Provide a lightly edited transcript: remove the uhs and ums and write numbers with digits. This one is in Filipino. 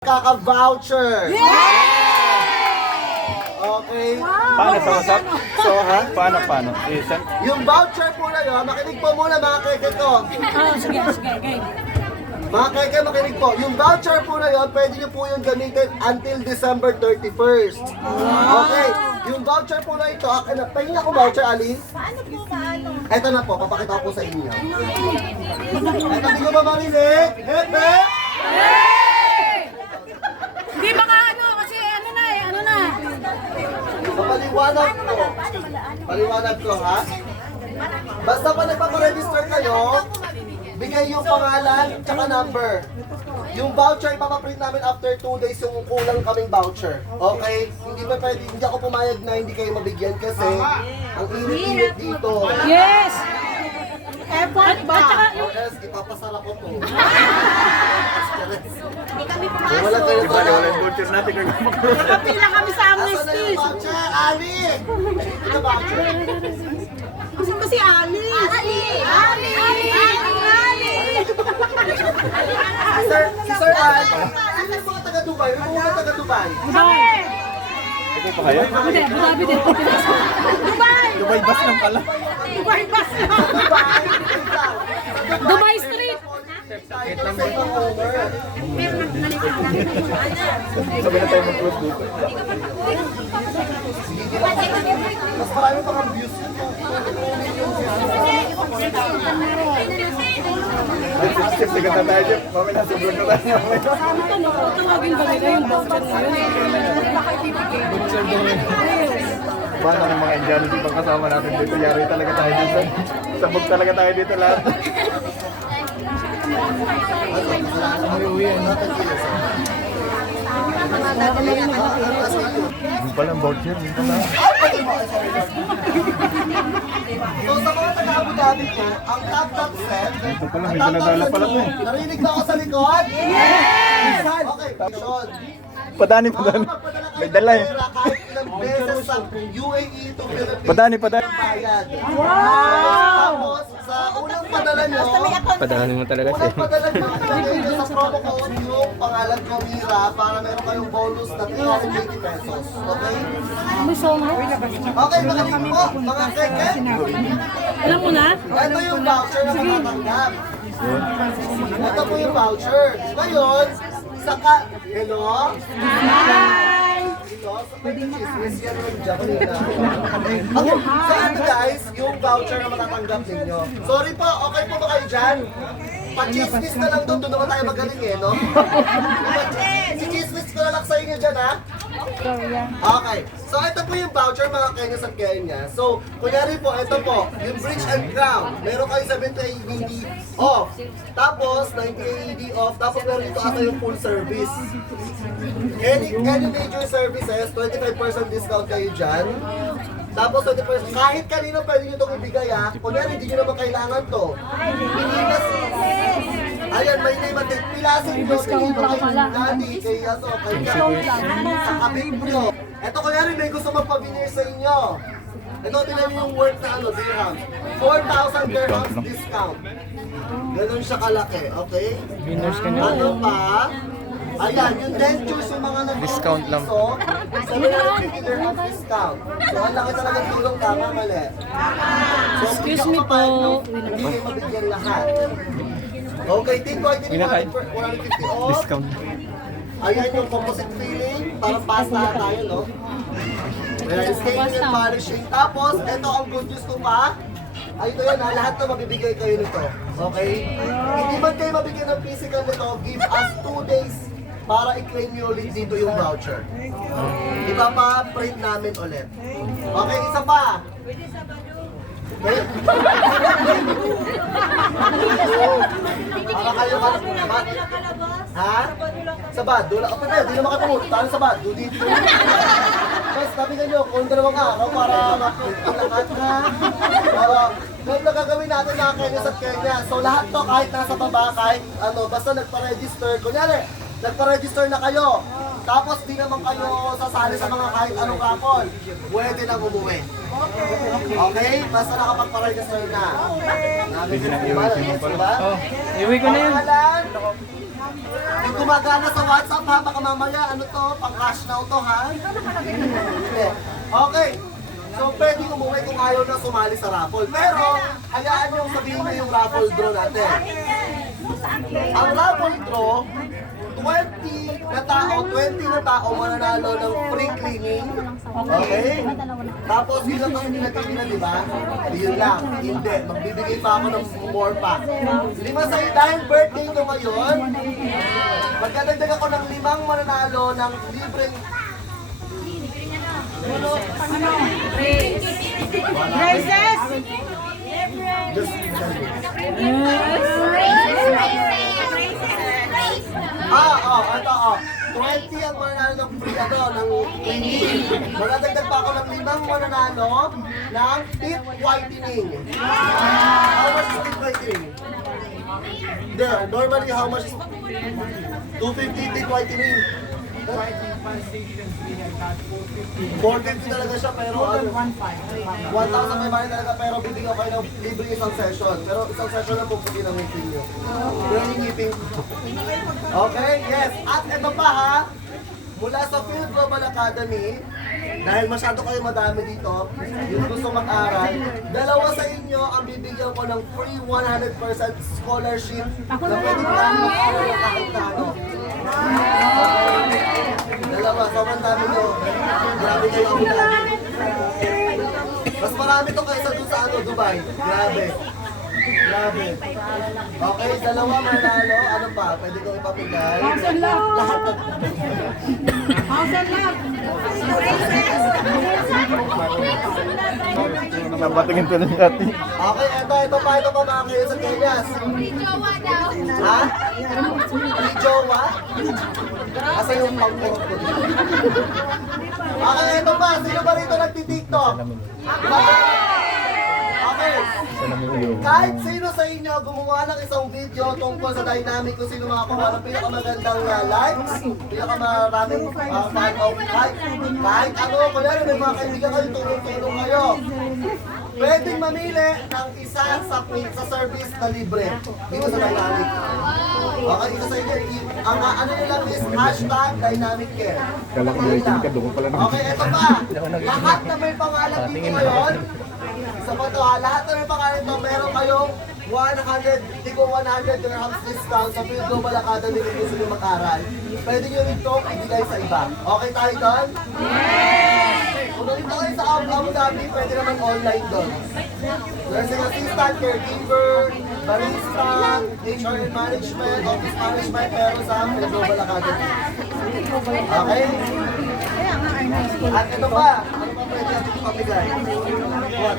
Kaka-voucher! Okay? Paano sa WhatsApp? So, ha? Paano? Isang? Yung voucher po na yun, makinig po muna mga keke ko. Sige, okay. Mga keke, makinig po. Yung voucher po na yun, pwede nyo po yung gamitin until December 31st. Okay? Yung voucher po na ito, akin na. Pahingin ako voucher, Ali. Ito na po, papakita ko po sa inyo. Ito, di ko ba marinig? Hepe! Hindi baka kasi ano na. So, paliwanag ko ha. Basta pa nagpaparegister kayo, bigay yung pangalan tsaka number. Yung voucher, ipapaprint namin after 2 days yung kulang kaming voucher. Okay? Hindi pa pwede, hindi ako pumayag na hindi kayo mabigyan kasi ang init-init dito. Yes! Effort ba? At saka O else, ipapasara ko to. hindi kami Wala pumasok. kayo Di ba, wala yung voucher natin kung Nakapila kami sa Asan na amnesty. yung voucher? Ali! Ito voucher. Kasi ko si Ali. Ali! Si Sir Al, sino yung mga taga-Dubai? Yung mga taga-Dubai? Ito pa kaya? Hindi, Abu Dhabi din. Dubai bus lang pala. Dubai bus. Dubai Street. Sabi na tayo mag-close dito. Mas marami pa kang views. Sigat na tayo dyan. Mami, nasa vlog na tayo. Tawagin ba nila yung voucher ngayon? Paano ng mga Indiano dito ang kasama natin dito? Yari talaga tayo dito. Sabog talaga tayo dito lahat. Yung pala ang voucher. Yung pala. So sa mga taga-Abu Dhabi po, ang top set, Ito pala, may daladala pala to eh. narinig ba ako sa likod? Yes! Okay, Sean. Padani. May dala eh. Kahit ilang beses sa UAE to Philippines. Padani. Bayad. Tapos, sa unang padala nyo, Padani mo talaga unang padala nyo, ilagay nyo sa promo code yung pangalan ko, Mira, para meron kayong bonus na 380 pesos. Okay? May song ha? Okay, makinig po, mga keke. Alam mo na? Ito yung voucher na matatanggap. Ito po yung voucher. Ngayon, saka... Hello? Okay, so ito guys, yung voucher na matatanggap ninyo. Sorry po, okay po ba kayo dyan? Pa-chismis na lang doon naman tayo magaling eh, no? Si-chismis ko na lang sa inyo dyan, ha? Okay, so ito po yung voucher mga Kenyas at Kenya. So, kunyari po, ito po, yung Bridge and Crown. Meron kayo 70 AED off. Tapos, 90 AED off. Tapos meron dito ata yung full service. Any major services, 25% discount kayo dyan. Tapos 20%, kahit kanino pwede nyo itong ibigay ha. Kunyari, hindi nyo naman kailangan to. Pilipas. Ayan, may name at pilasin nyo. Bigyan nyo kay Daddy, kay Aso, kay sa kabig nyo. Ito kunyari, may gusto magpa-veneer sa inyo. Ito, tinan nyo yung worth na dirham. 4,000 dirhams discount. Ganun siya kalaki, okay? Ano pa? Ayan, yung dentures yung mga discount lang. So, 750 dirhams discount. So, ang laki talaga tulong, tama, mali. So, Excuse me po. Hindi kayo mabigyan lahat. Okay, Tito, I think 150 off. Discount. Ayan yung composite feeling, parang pasta tayo, no? Ayan, staining and polishing. Tapos, ito ang good news ko pa. Ay, ito yan ha, lahat to mabibigay kayo nito. Okay? Hindi man kayo mabigyan ng physical nito, give us 2 days para i-claim nyo ulit dito yung voucher. Ipapa-print namin ulit. Okay, isa pa. Para kayo ha? Sa Bado? Ako na, di na makapunta. Ano sa Bado? Dito. Guys, sabi nyo, kung dalawang araw para makita lahat ha. Ngayon na gagawin natin mga Kenyas at Kenya. So lahat to, kahit nasa baba, kahit ano, basta nagpa-register. Kunyari, nagpa-register na kayo. Tapos di naman kayo sasali sa mga kahit anong kapon. Pwede nang umuwi. Okay? Basta nakapagpa-register na. Pwede nang iuwi mo pala. Diba? Iuwi ko na yun. Pangalan, Yung gumagana sa WhatsApp ha, baka mamaya, ano to, pang cash now to ha? Hindi. Okay. So, pwede umuwi kung ayaw na sumali sa raffle. Pero, hayaan yung sabihin ko yung raffle draw natin. Ang raffle draw, 20 na tao mananalo ng free cleaning. Okay? Tapos yun lang kasi pinagkakina, di ba? Yun lang. Hindi. Magbibigay pa ako ng more pa. 5 sa'yo. Dahil birthday ko ngayon, magdadagdag ako ng 5 mananalo ng libreng Braces! just ito. 20 ang mananalo ng free ng cleaning. Magdadagdag pa ako ng 5 mananalo ng teeth whitening. How much is teeth whitening? Hindi, normally how much is 250 teeth whitening? 450 talaga siya pero 1,500 talaga pero bibigyan kayo ng libre isang session. Pero isang session lang pupukin ang ngipin nyo. Learning ngipin. Okay, yes. At ito pa ha, mula sa Field Global Academy, dahil masyado kayo madami dito, yung gusto mag-aral, 2 sa inyo ang bibigyan ko ng free 100% scholarship na pwede mag-aral kahit na ano. Dalawa, sobrang dami nyo. Grabe kayo ang dami. Mas marami to kaysa dun sa Dubai. Grabe. Grabe. Okay, 2 manalo. Ano pa? Pwede ko ipapigay. Lahat na. Nabatingin ko na natin. Okay, ito pa mga kayo sa Kenyas. Ha? Jowa? Asa yung pangkot ko dito? Okay, ito pa. Sino ba rito nagtitiktok? Okay. Kahit sino sa inyo gumawa ng isang video tungkol sa dynamic kung sino makakuha ng pinakamagandang likes, pinakamaraming follow, kahit ano, kunyari may mga kaibigan kayo, tulong-tulong kayo. Pwedeng mamili ng isa sa service na libre dito sa dynamic. Okay, isa sa inyo, ang ano nyo lang is hashtag dynamic care. Kala ko blessing ka, doon pala naman. Okay, ito pa. Lahat na may pangalan dito ngayon, sa photo ha, lahat na may pangalan dito, meron kayong 100 dirhams discount sa Field Global Academy kung gusto nyo mag-aral. Pwede nyo rin ito ibigay sa iba. Okay tayo doon? Yes! Kung nandito kayo sa Abu Dhabi, pwede naman online doon. Nursing assistant, caregiver, barista, HR and management, office management, pero sa Field Global Academy. Okay? At ito pa, ano pa pwede natin ipamigay? What?